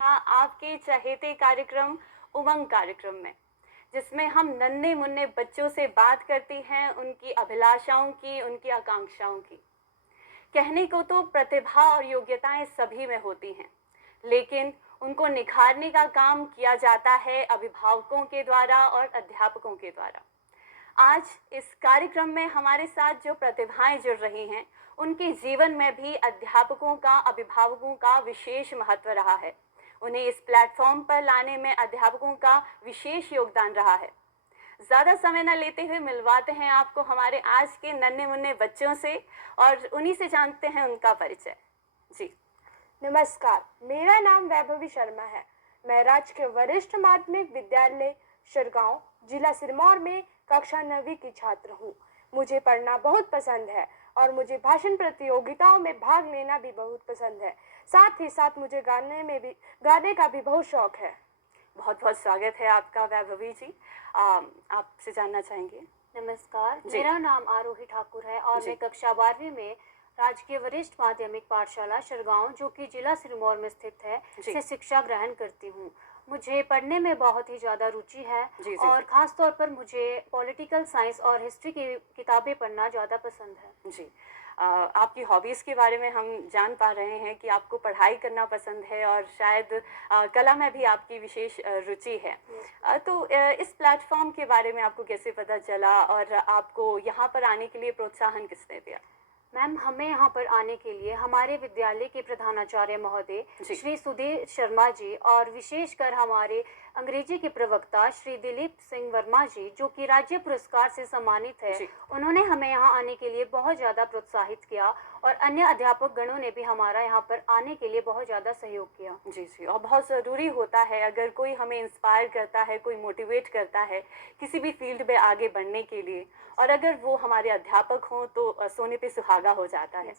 आपके चहेते कार्यक्रम उमंग कार्यक्रम में, जिसमें हम नन्हे मुन्ने बच्चों से बात करती हैं, उनकी अभिलाषाओं की, उनकी आकांक्षाओं की। कहने को तो प्रतिभा और योग्यताएं सभी में होती हैं, लेकिन उनको निखारने का काम किया जाता है अभिभावकों के द्वारा और अध्यापकों के द्वारा। आज इस कार्यक्रम में हमारे साथ जो प्रतिभाएं जुड़ रही हैं, उनके जीवन में भी अध्यापकों का, अभिभावकों का विशेष महत्व रहा है। उन्हें इस प्लेटफॉर्म पर लाने में अध्यापकों का विशेष योगदान रहा है। ज़्यादा समय न लेते हुए मिलवाते हैं आपको हमारे आज के नन्हे मुन्ने बच्चों से और उन्हीं से जानते हैं उनका परिचय। जी नमस्कार, मेरा नाम वैभवी शर्मा है। मैं राजकीय वरिष्ठ माध्यमिक विद्यालय शिरगांव, जिला सिरमौर में कक्षा 9वीं की छात्र हूँ। मुझे पढ़ना बहुत पसंद है और मुझे भाषण प्रतियोगिताओं में भाग लेना भी बहुत पसंद है। साथ ही साथ मुझे गाने का भी बहुत शौक है। बहुत बहुत स्वागत है आपका वैभवी जी। आपसे जानना चाहेंगे। नमस्कार, मेरा नाम आरोही ठाकुर है और मैं कक्षा 12वीं में राजकीय वरिष्ठ माध्यमिक पाठशाला शिरगांव, जो कि जिला सिरमौर में स्थित है, से शिक्षा ग्रहण करती हूँ। मुझे पढ़ने में बहुत ही ज़्यादा रुचि है और ख़ास तौर पर मुझे पॉलिटिकल साइंस और हिस्ट्री की किताबें पढ़ना ज़्यादा पसंद है। जी, आपकी हॉबीज़ के बारे में हम जान पा रहे हैं कि आपको पढ़ाई करना पसंद है और शायद कला में भी आपकी विशेष रुचि है। तो इस प्लेटफॉर्म के बारे में आपको कैसे पता चला और आपको यहाँ पर आने के लिए प्रोत्साहन किसने दिया? मैम, हमें यहाँ पर आने के लिए हमारे विद्यालय के प्रधानाचार्य महोदय श्री सुधीर शर्मा जी और विशेषकर हमारे अंग्रेजी के प्रवक्ता श्री दिलीप सिंह वर्मा जी, जो कि राज्य पुरस्कार से सम्मानित है, उन्होंने हमें यहाँ आने के लिए बहुत ज़्यादा प्रोत्साहित किया और अन्य अध्यापक गणों ने भी हमारा यहाँ पर आने के लिए बहुत ज़्यादा सहयोग किया। जी जी, और बहुत ज़रूरी होता है अगर कोई हमें इंस्पायर करता है, कोई मोटिवेट करता है किसी भी फील्ड में आगे बढ़ने के लिए, और अगर वो हमारे अध्यापक हों तो सोने पे सुहागा हो जाता है।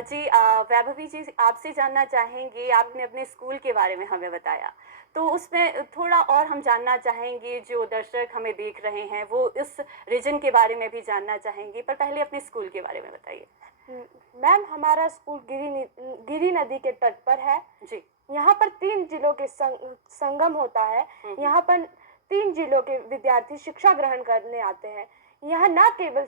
जी, वैभवी जी, आपसे जानना चाहेंगे, आपने अपने स्कूल के बारे में हमें बताया, तो उसमें थोड़ा और हम जानना चाहेंगे। जो दर्शक हमें देख रहे हैं वो इस रीजन के बारे में भी जानना चाहेंगे, पर पहले अपने स्कूल के बारे में बताइए। मैम, हमारा स्कूल गिरी नदी के तट पर है। जी, यहाँ पर 3 जिलों के संगम होता है। यहाँ पर 3 जिलों के विद्यार्थी शिक्षा ग्रहण करने आते हैं। यहाँ न केवल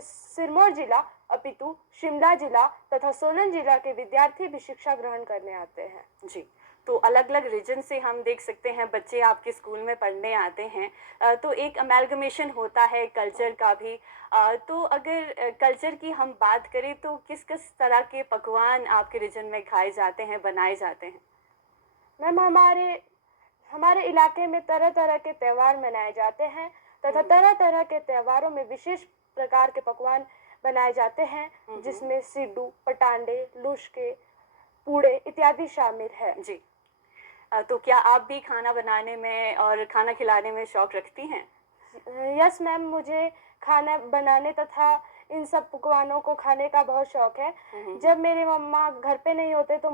सिरमौर जिला अपितु शिमला जिला तथा सोलन जिला के विद्यार्थी भी शिक्षा ग्रहण करने आते हैं। जी, तो अलग अलग रीजन से हम देख सकते हैं बच्चे आपके स्कूल में पढ़ने आते हैं, तो एक अमेलगमेशन होता है कल्चर का भी। तो अगर कल्चर की हम बात करें तो किस किस तरह के पकवान आपके रीजन में खाए जाते हैं, बनाए जाते हैं? मैम, हमारे इलाके में तरह तरह के त्यौहार मनाए जाते हैं तथा तरह तरह के त्योहारों में विशेष प्रकार के पकवान बनाए जाते हैं, जिसमें सिड्डू, पटांडे, लुश्के, पूड़े इत्यादि शामिल है। जी, तो क्या आप भी खाना बनाने में और खाना खिलाने में शौक रखती हैं? यस मैम, मुझे खाना बनाने तथा इन सब पकवानों को खाने का बहुत शौक है। जब मेरे मम्मा घर पे नहीं होते तो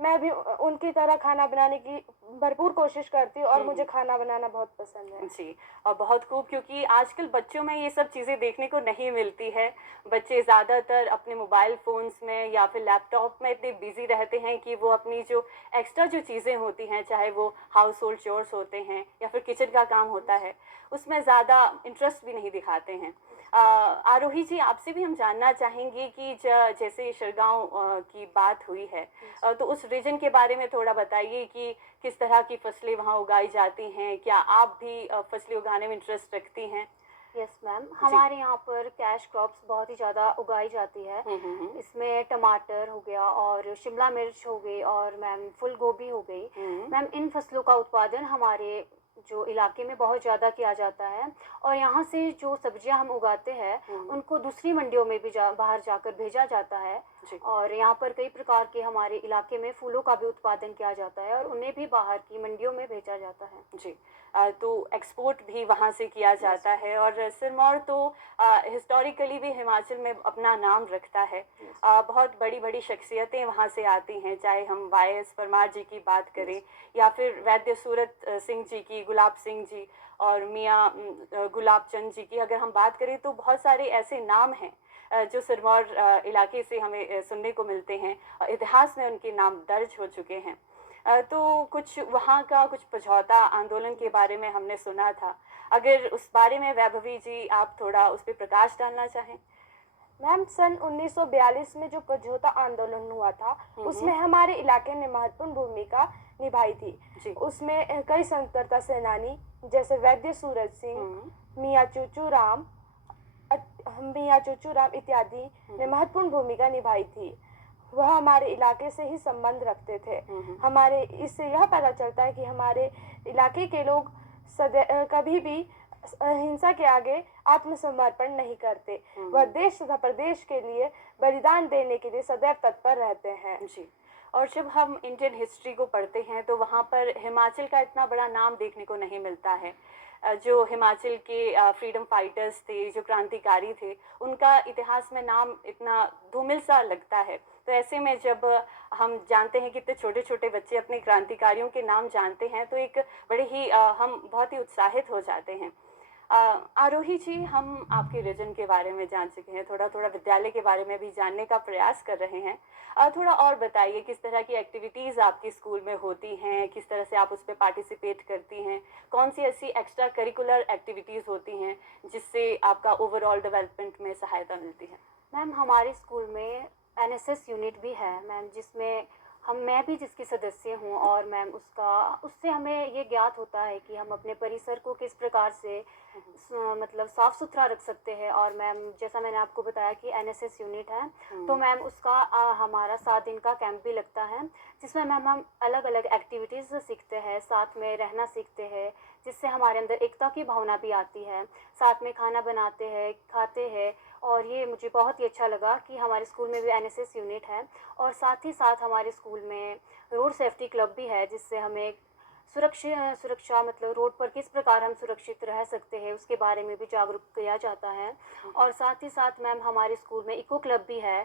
मैं भी उनकी तरह खाना बनाने की भरपूर कोशिश करती हूँ और मुझे खाना बनाना बहुत पसंद है। जी, और बहुत खूब, क्योंकि आजकल बच्चों में ये सब चीज़ें देखने को नहीं मिलती है। बच्चे ज़्यादातर अपने मोबाइल फ़ोन्स में या फिर लैपटॉप में इतने बिज़ी रहते हैं कि वो अपनी जो एक्स्ट्रा जो चीज़ें होती हैं, चाहे वो हाउस होल्ड चोर्स होते हैं या फिर किचन का काम होता है, उसमें ज़्यादा इंटरेस्ट भी नहीं दिखाते हैं। आरोही जी, आपसे भी हम जानना चाहेंगे कि जैसे शिरगांव की बात हुई है, तो उस रीजन के बारे में थोड़ा बताइए कि किस तरह की फसलें वहाँ उगाई जाती हैं। क्या आप भी फसलें उगाने में इंटरेस्ट रखती हैं? यस मैम, हमारे यहाँ पर कैश क्रॉप्स बहुत ही ज़्यादा उगाई जाती है। इसमें टमाटर हो गया और शिमला मिर्च हो गई और मैम फूल गोभी हो गई। मैम, इन फसलों का उत्पादन हमारे जो इलाके में बहुत ज़्यादा किया जाता है और यहाँ से जो सब्जियाँ हम उगाते हैं उनको दूसरी मंडियों में भी बाहर जाकर भेजा जाता है। और यहाँ पर कई प्रकार के हमारे इलाके में फूलों का भी उत्पादन किया जाता है और उन्हें भी बाहर की मंडियों में भेजा जाता है। जी, तो एक्सपोर्ट भी वहाँ से किया जाता है। और सिरमौर तो हिस्टोरिकली भी हिमाचल में अपना नाम रखता है। बहुत बड़ी बड़ी शख्सियतें वहाँ से आती हैं, चाहे हम वाई.एस. परमार जी की बात करें या फिर वैद्य सूरत सिंह जी की, गुलाब सिंह जी और मियाँ गुलाब चंद जी की अगर हम बात करें, तो बहुत सारे ऐसे नाम हैं जो सिरमौर इलाके से हमें सुनने को मिलते हैं। इतिहास में उनके नाम दर्ज हो चुके हैं। तो कुछ वहाँ का कुछ समझौता आंदोलन के बारे में हमने सुना था। अगर उस बारे में वैभवी जी आप थोड़ा उस पे प्रकाश डालना चाहें। मैम, सन 1942 में जो समझौता आंदोलन हुआ था उसमें हमारे इलाके ने महत्वपूर्ण भूमिका निभाई थी जी। उसमें कई स्वतंत्रता सेनानी जैसे वैद्य सूरज सिंह, मियाँ चूचू राम इत्यादि ने महत्वपूर्ण भूमिका निभाई थी। वह हमारे इलाके से ही संबंध रखते थे। हमारे इससे यह पता चलता है कि हमारे इलाके के लोग कभी भी हिंसा के आगे आत्मसमर्पण नहीं करते। वह देश तथा प्रदेश के लिए बलिदान देने के लिए सदैव तत्पर रहते हैं। जी। और जब हम इंडियन हिस्ट्री को पढ़ते हैं तो वहाँ पर हिमाचल का इतना बड़ा नाम देखने को नहीं मिलता है। जो हिमाचल के फ्रीडम फाइटर्स थे, जो क्रांतिकारी थे, उनका इतिहास में नाम इतना धूमिल सा लगता है। तो ऐसे में जब हम जानते हैं कि इतने छोटे छोटे बच्चे अपने क्रांतिकारियों के नाम जानते हैं तो एक बड़े ही हम बहुत ही उत्साहित हो जाते हैं। आरोही जी, हम आपके रीजन के बारे में जान चुके हैं, थोड़ा थोड़ा विद्यालय के बारे में भी जानने का प्रयास कर रहे हैं। थोड़ा और बताइए किस तरह की एक्टिविटीज़ आपके स्कूल में होती हैं, किस तरह से आप उस पर पार्टिसिपेट करती हैं, कौन सी ऐसी एक्स्ट्रा करिकुलर एक्टिविटीज़ होती हैं जिससे आपका ओवरऑल डेवलपमेंट में सहायता मिलती है। मैम, हमारे स्कूल में एनएसएस यूनिट भी है मैम, जिसमें मैं भी जिसकी सदस्य हूँ। और मैम उससे हमें ये ज्ञात होता है कि हम अपने परिसर को किस प्रकार से मतलब साफ़ सुथरा रख सकते हैं। और मैम, जैसा मैंने आपको बताया कि एनएसएस यूनिट है, तो मैम उसका हमारा 7 दिन का कैंप भी लगता है, जिसमें मैम हम अलग अलग एक्टिविटीज़ सीखते हैं, साथ में रहना सीखते हैं, जिससे हमारे अंदर एकता की भावना भी आती है। साथ में खाना बनाते हैं, खाते हैं। और ये मुझे बहुत ही अच्छा लगा कि हमारे स्कूल में भी एनएसएस यूनिट है। और साथ ही साथ हमारे स्कूल में रोड सेफ्टी क्लब भी है, जिससे हमें सुरक्षा मतलब रोड पर किस प्रकार हम सुरक्षित रह सकते हैं उसके बारे में भी जागरूक किया जाता है। और साथ ही साथ मैम हमारे स्कूल में इको क्लब भी है,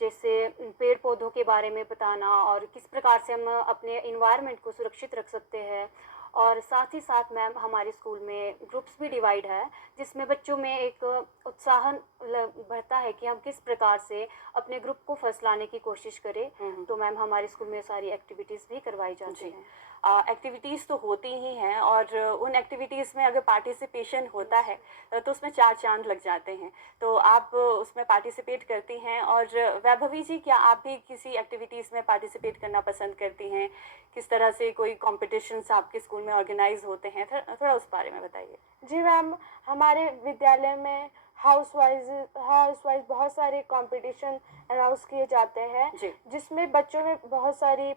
जैसे पेड़ पौधों के बारे में बताना और किस प्रकार से हम अपने इन्वायरमेंट को सुरक्षित रख सकते हैं। और साथ ही साथ मैम हमारे स्कूल में ग्रुप्स भी डिवाइड है, जिसमें बच्चों में एक उत्साह बढ़ता है कि हम किस प्रकार से अपने ग्रुप को फर्स्ट लाने की कोशिश करें। तो मैम हमारे स्कूल में सारी एक्टिविटीज़ भी करवाई जाती हैं। एक्टिविटीज़ तो होती ही हैं और उन एक्टिविटीज़ में अगर पार्टिसिपेशन होता है तो उसमें 4 चांद लग जाते हैं। तो आप उसमें पार्टिसिपेट करती हैं। और वैभवी जी, क्या आप भी किसी एक्टिविटीज़ में पार्टिसिपेट करना पसंद करती हैं? किस तरह से कोई कॉम्पिटिशन्स आपके स्कूल में ऑर्गेनाइज होते हैं, थोड़ा उस बारे में बताइए। जी मैम, हमारे विद्यालय में हाउस वाइज बहुत सारे कंपटीशन अनाउंस किए जाते हैं, जिसमें बच्चों में बहुत सारी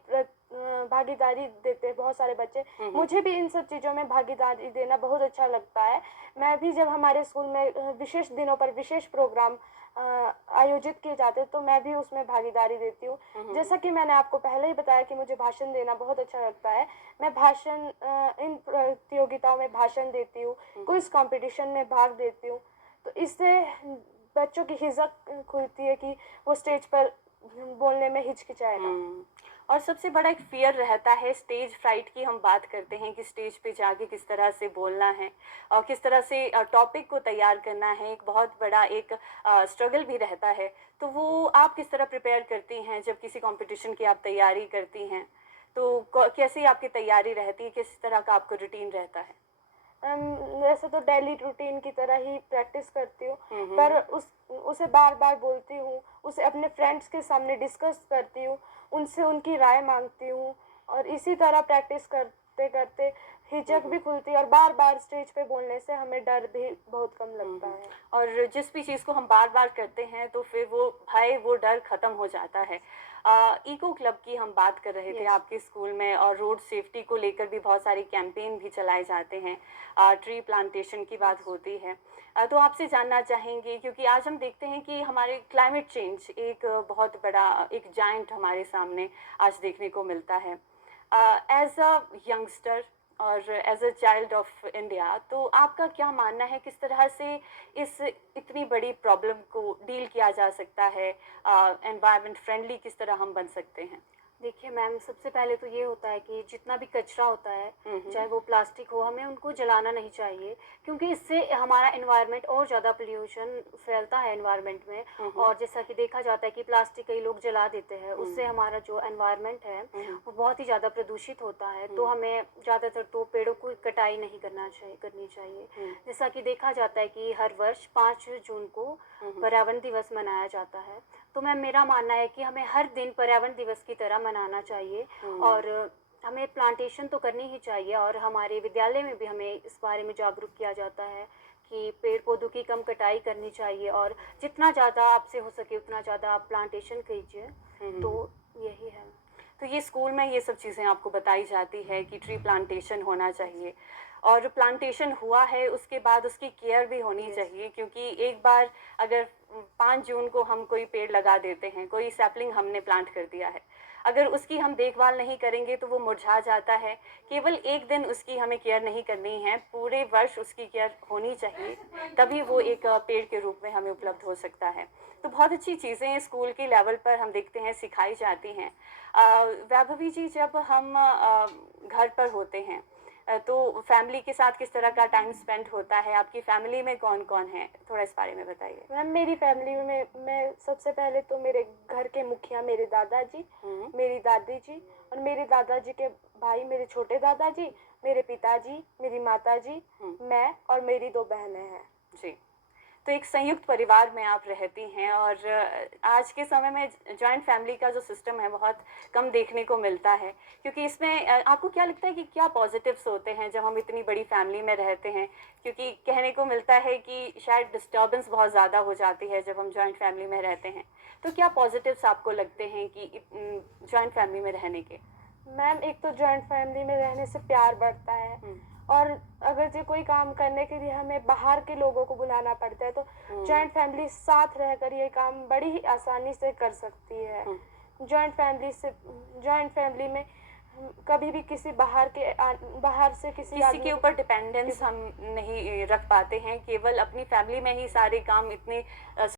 भागीदारी देते हैं बहुत सारे बच्चे। मुझे भी इन सब चीज़ों में भागीदारी देना बहुत अच्छा लगता है। मैं भी जब हमारे स्कूल में विशेष दिनों पर विशेष प्रोग्राम आयोजित किए जाते हैं तो मैं भी उसमें भागीदारी देती हूँ। जैसा कि मैंने आपको पहले ही बताया कि मुझे भाषण देना बहुत अच्छा लगता है। मैं इन प्रतियोगिताओं में भाषण देती हूँ, क्विज कंपटीशन में भाग देती हूँ। तो इससे बच्चों की हिचक खुलती है कि वो स्टेज पर बोलने में हिचकिचाए ना। और सबसे बड़ा एक फियर रहता है स्टेज फ्राइट की। हम बात करते हैं कि स्टेज पे जाके किस तरह से बोलना है और किस तरह से टॉपिक को तैयार करना है, एक बहुत बड़ा एक स्ट्रगल भी रहता है। तो वो आप किस तरह प्रिपेयर करती हैं जब किसी कंपटीशन की आप तैयारी करती हैं? तो कैसी आपकी तैयारी रहती है, किस तरह का आपका रूटीन रहता है? वैसे तो डेली रूटीन की तरह ही प्रैक्टिस करती हूँ, पर उसे बार बार बोलती हूँ, उसे अपने फ्रेंड्स के सामने डिस्कस करती हूँ, उनसे उनकी राय मांगती हूँ। और इसी तरह प्रैक्टिस करते करते हिचक भी खुलती है और बार बार स्टेज पे बोलने से हमें डर भी बहुत कम लगता है। और जिस भी चीज़ को हम बार बार करते हैं तो फिर वो भय, वो डर ख़त्म हो जाता है। इको क्लब की हम बात कर रहे थे आपके स्कूल में, और रोड सेफ्टी को लेकर भी बहुत सारे कैंपेन भी चलाए जाते हैं, ट्री प्लांटेशन की बात होती है। तो आपसे जानना चाहेंगे, क्योंकि आज हम देखते हैं कि हमारे क्लाइमेट चेंज एक बहुत बड़ा एक जायंट हमारे सामने आज देखने को मिलता है। एज अ यंगस्टर और as a child of India, तो आपका क्या मानना है किस तरह से इस इतनी बड़ी प्रॉब्लम को डील किया जा सकता है? एनवायरनमेंट फ्रेंडली किस तरह हम बन सकते हैं? देखिए मैम, सबसे पहले तो ये होता है कि जितना भी कचरा होता है, चाहे वो प्लास्टिक हो, हमें उनको जलाना नहीं चाहिए, क्योंकि इससे हमारा एनवायरनमेंट और ज़्यादा पोल्यूशन फैलता है एनवायरनमेंट में। और जैसा कि देखा जाता है कि प्लास्टिक कई लोग जला देते हैं, उससे हमारा जो एनवायरनमेंट है वो बहुत ही ज़्यादा प्रदूषित होता है। तो हमें ज़्यादातर तो पेड़ों की कटाई नहीं करनी चाहिए। जैसा कि देखा जाता है कि हर वर्ष 5 जून को पर्यावरण दिवस मनाया जाता है। तो मैम, मेरा मानना है कि हमें हर दिन पर्यावरण दिवस की तरह मनाना चाहिए, और हमें प्लांटेशन तो करनी ही चाहिए। और हमारे विद्यालय में भी हमें इस बारे में जागरूक किया जाता है कि पेड़ पौधों की कम कटाई करनी चाहिए, और जितना ज़्यादा आपसे हो सके उतना ज़्यादा आप प्लांटेशन कीजिए। तो यही है। तो ये स्कूल में ये सब चीज़ें आपको बताई जाती है कि ट्री प्लांटेशन होना चाहिए, और प्लांटेशन हुआ है उसके बाद उसकी केयर भी होनी चाहिए, क्योंकि एक बार अगर 5 जून को हम कोई पेड़ लगा देते हैं, कोई सैपलिंग हमने प्लांट कर दिया है, अगर उसकी हम देखभाल नहीं करेंगे तो वो मुरझा जाता है। केवल एक दिन उसकी हमें केयर नहीं करनी है, पूरे वर्ष उसकी केयर होनी चाहिए, तभी वो एक पेड़ के रूप में हमें उपलब्ध हो सकता है। तो बहुत अच्छी चीज़ें स्कूल के लेवल पर हम देखते हैं सिखाई जाती हैं। वैभवी जी, जब हम घर पर होते हैं तो फैमिली के साथ किस तरह का टाइम स्पेंड होता है? आपकी फैमिली में कौन कौन है, थोड़ा इस बारे में बताइए। मैम, मेरी फैमिली में मैं सबसे पहले तो मेरे घर के मुखिया मेरे दादाजी, मेरी दादी जी, और मेरे दादाजी के भाई मेरे छोटे दादाजी, मेरे पिताजी, मेरी माताजी, मैं और मेरी 2 बहनें हैं जी। तो एक संयुक्त परिवार में आप रहती हैं, और आज के समय में जॉइंट फैमिली का जो सिस्टम है बहुत कम देखने को मिलता है, क्योंकि इसमें आपको क्या लगता है कि क्या पॉजिटिव्स होते हैं जब हम इतनी बड़ी फैमिली में रहते हैं? क्योंकि कहने को मिलता है कि शायद डिस्टर्बेंस बहुत ज़्यादा हो जाती है जब हम जॉइंट फैमिली में रहते हैं। तो क्या पॉजिटिव्स आपको लगते हैं कि जॉइंट फैमिली में रहने के? मैम, एक तो जॉइंट फैमिली में रहने से प्यार बढ़ता है, और अगर जो कोई काम करने के लिए हमें बाहर के लोगों को बुलाना पड़ता है तो जॉइंट फैमिली साथ रहकर ये काम बड़ी ही आसानी से कर सकती है। जॉइंट फैमिली में कभी भी किसी बाहर से किसी के ऊपर डिपेंडेंस हम नहीं रख पाते हैं, केवल अपनी फैमिली में ही सारे काम इतने